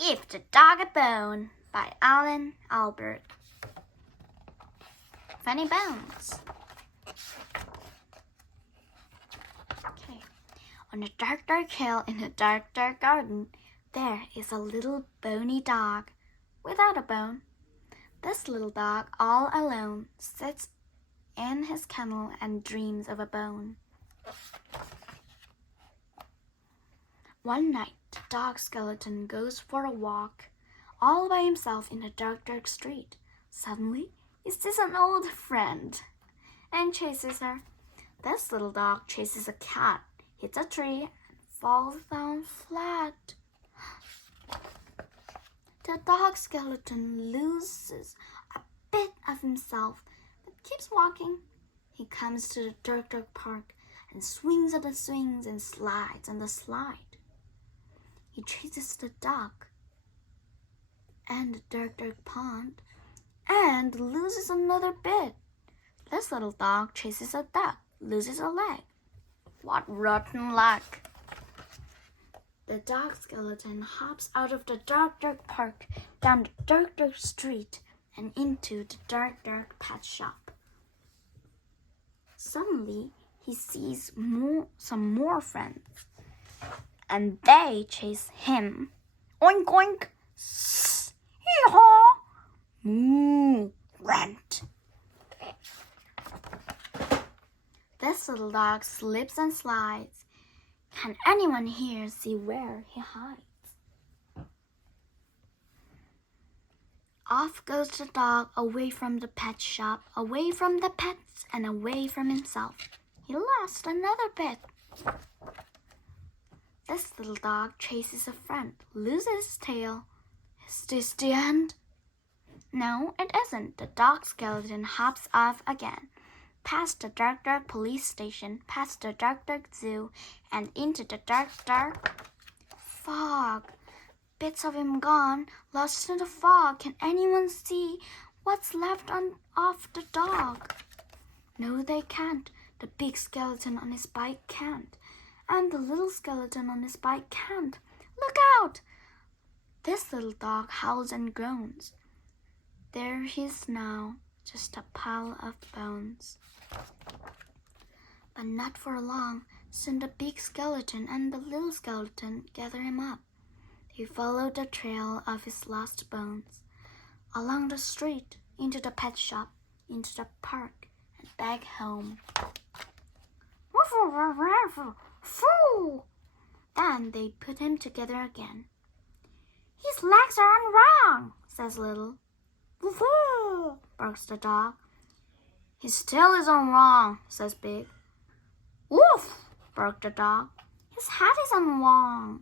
Give the Dog a Bone by Alan Albert. Funnybones. Okay. On a dark, dark hill in a dark, dark garden, there is a little bony dog without a bone. This little dog, all alone, sits in his kennel and dreams of a bone. One night, the dog skeleton goes for a walk, all by himself in a dark, dark street. Suddenly, he sees an old friend and chases her. This little dog chases a cat, hits a tree, and falls down flat. The dog skeleton loses a bit of himself, but keeps walking. He comes to the dark, dark park and swings at the swings and slides on the slide. He chases the duck and the dark, dark pond and loses another bit. This little dog chases a duck, loses a leg. What rotten luck! The dog skeleton hops out of the dark, dark park, down the dark, dark street, and into the dark, dark pet shop. Suddenly, he sees some more friends, and they chase him. Oink, oink! Hee-haw! Moo! Rant! This little dog slips and slides. Can anyone here see where he hides? Off goes the dog away from the pet shop, away from the pets, and away from himself. He lost another bit. This little dog chases a friend, loses his tail. Is this the end? No, it isn't. The dog skeleton hops off again, past the dark, dark police station, past the dark, dark zoo, and into the dark, dark fog. Bits of him gone, lost in the fog. Can anyone see what's left of the dog? No, they can't. The big skeleton on his bike can't. And the little skeleton on his bike can't. Look out! This little dog howls and groans. There he is now, just a pile of bones. But not for long. Soon the big skeleton and the little skeleton gather him up. They follow the trail of his lost bones, along the street, into the pet shop, into the park, and back home. Then they put him together again. His legs are unwrong, says Little. Woof, barks the dog. His tail is unwrong, says Big. Woof, barked the dog. His head is unwrong,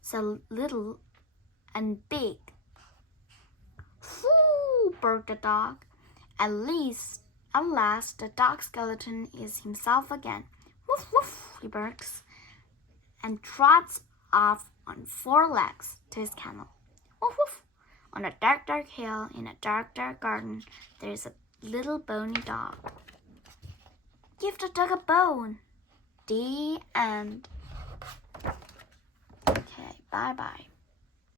said Little and Big. Foo, barked the dog. At last, the dog skeleton is himself again. Woof, woof, he barks, and trots off on 4 legs to his kennel. Woof, woof. On a dark, dark hill in a dark, dark garden, there is a little bony dog. Give the dog a bone. The end. Okay, bye-bye.